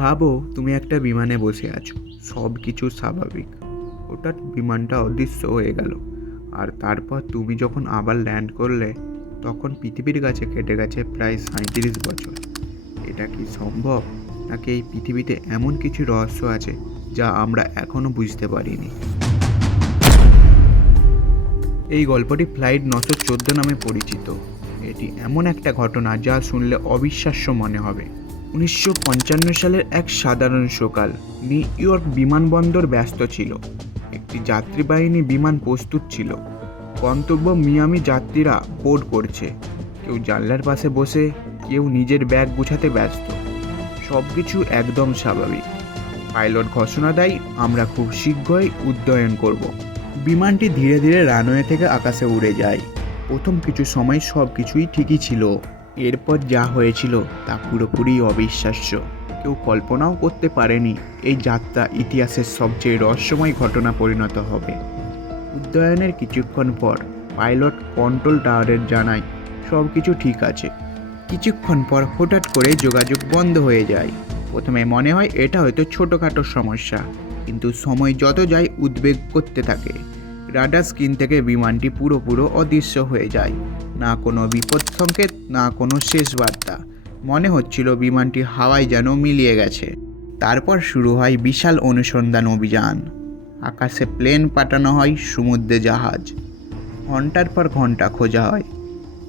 ভাবো তুমি একটা বিমানে বসে আছো, সব কিছু স্বাভাবিক। হঠাৎ বিমানটা অদৃশ্য হয়ে গেল, আর তারপর তুমি যখন আবার ল্যান্ড করলে তখন পৃথিবীর কাছে কেটে গেছে প্রায় 37 বছর। এটা কি সম্ভব, নাকি এই পৃথিবীতে এমন কিছু রহস্য আছে যা আমরা এখনো বুঝতে পারিনি? এই গল্পটি ফ্লাইট 914 নামে পরিচিত। এটি এমন একটা ঘটনা যা শুনলে অবিশ্বাস্য মনে হবে। 1955 সালের এক সাধারণ সকাল, নিউ ইয়র্ক বিমানবন্দর ব্যস্ত ছিল। একটি যাত্রীবাহিনী বিমান প্রস্তুত ছিল। গন্তব্য মিয়ামি। যাত্রীরা বোর্ড করছে, কেউ জানলার পাশে বসে, কেউ নিজের ব্যাগ গুছাতে ব্যস্ত। সব কিছু একদম স্বাভাবিক। পাইলট ঘোষণা দেয়, আমরা খুব শীঘ্রই উড্ডয়ন করব। বিমানটি ধীরে ধীরে রানওয়ে থেকে আকাশে উড়ে যায়। প্রথম কিছু সময় সব কিছুই ঠিকই ছিল। এরপর যা হয়েছিল তা পুরোপুরি অবিশ্বাস্য। কেউ কল্পনাও করতে পারেনি এই যাত্রা ইতিহাসের সবচেয়ে রহস্যময় ঘটনা পরিণত হবে। উড্ডয়নের কিছুক্ষণ পর পাইলট কন্ট্রোল টাওয়ারের জানায় সব কিছু ঠিক আছে। কিছুক্ষণ পর হঠাৎ করে যোগাযোগ বন্ধ হয়ে যায়। প্রথমে মনে হয় এটা হয়তো ছোটোখাটো সমস্যা, কিন্তু সময় যত যায় উদ্বেগ করতে থাকে। রাডার স্ক্রিন থেকে বিমানটি পুরোপুরো অদৃশ্য হয়ে যায়। না কোনো বিপদ সংকেত, না কোনো শেষ বার্তা। মনে হচ্ছিল বিমানটি হাওয়ায় যেন মিলিয়ে গেছে। তারপর শুরু হয় বিশাল অনুসন্ধান অভিযান। আকাশে প্লেন পাঠানো হয়, সমুদ্রে জাহাজ। ঘন্টার পর ঘন্টা খোঁজা হয়,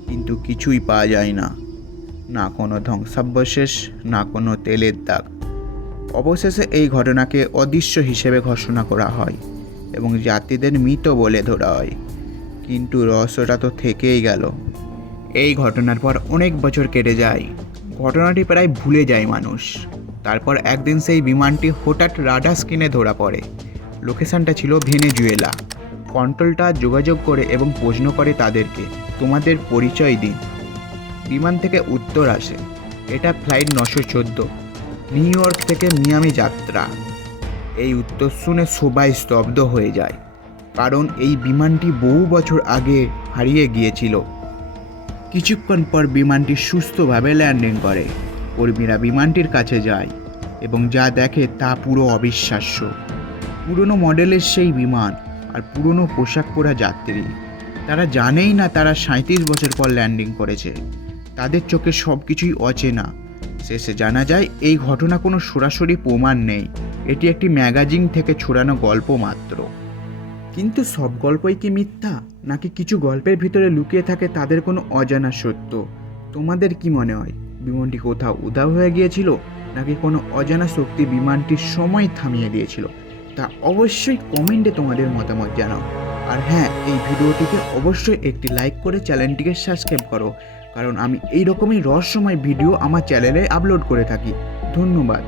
কিন্তু কিছুই পাওয়া যায় না। না কোনো ধ্বংসাবশেষ, না কোনো তেলের দাগ। অবশেষে এই ঘটনাকে অদৃশ্য হিসেবে ঘোষণা করা হয় এবং যাত্রীদের মৃত বলে ধরা হয়। কিন্তু রহস্যটা তো থেকেই গেল। এই ঘটনার পর অনেক বছর কেটে যায়। ঘটনাটি প্রায় ভুলে যায় মানুষ। তারপর একদিন সেই বিমানটি হঠাৎ রাডার স্ক্রিনে ধরা পড়ে। লোকেশনটা ছিল ভেনেজুয়েলা। কন্ট্রোলটা যোগাযোগ করে এবং প্রশ্ন করে তাদেরকে, তোমাদের পরিচয় দিন। বিমান থেকে উত্তর আসে, এটা ফ্লাইট 914, নিউ ইয়র্ক থেকে মিয়ামি যাত্রা। এই উত্তর শুনে সবাই স্তব্ধ হয়ে যায়, কারণ এই বিমানটি বহু বছর আগে হারিয়ে গিয়েছিল। কিছুক্ষণ পর বিমানটি সুস্থভাবে ল্যান্ডিং করে। কর্মীরা বিমানটির কাছে যায় এবং যা দেখে তা পুরো অবিশ্বাস্য। পুরনো মডেলের সেই বিমান, আর পুরনো পোশাক পরা যাত্রী। তারা জানেই না তারা 37 বছর পর ল্যান্ডিং করেছে। তাদের চোখে সব কিছুই অচেনা। শেষে জানা যায় এই ঘটনা কোনো সরাসরি প্রমাণ নেই, এটি একটি ম্যাগাজিন থেকে ছড়ানো গল্প মাত্র। কিন্তু সব গল্পই কি মিথ্যা, নাকি কিছু গল্পের ভিতরে লুকিয়ে থাকে তাদের কোনো অজানা সত্য? তোমাদের কি মনে হয়, বিমানটি কোথাও উধাও হয়ে গিয়েছিল, নাকি কোনো অজানা শক্তি বিমানটির সময় থামিয়ে দিয়েছিল? তা অবশ্যই কমেন্টে তোমাদের মতামত জানাও। আর হ্যাঁ, এই ভিডিওটিকে অবশ্যই একটি লাইক করে চ্যানেলটিকে সাবস্ক্রাইব করো, কারণ আমি এই রকমই রহস্যময় ভিডিও আমার চ্যানেলে আপলোড করে থাকি। ধন্যবাদ।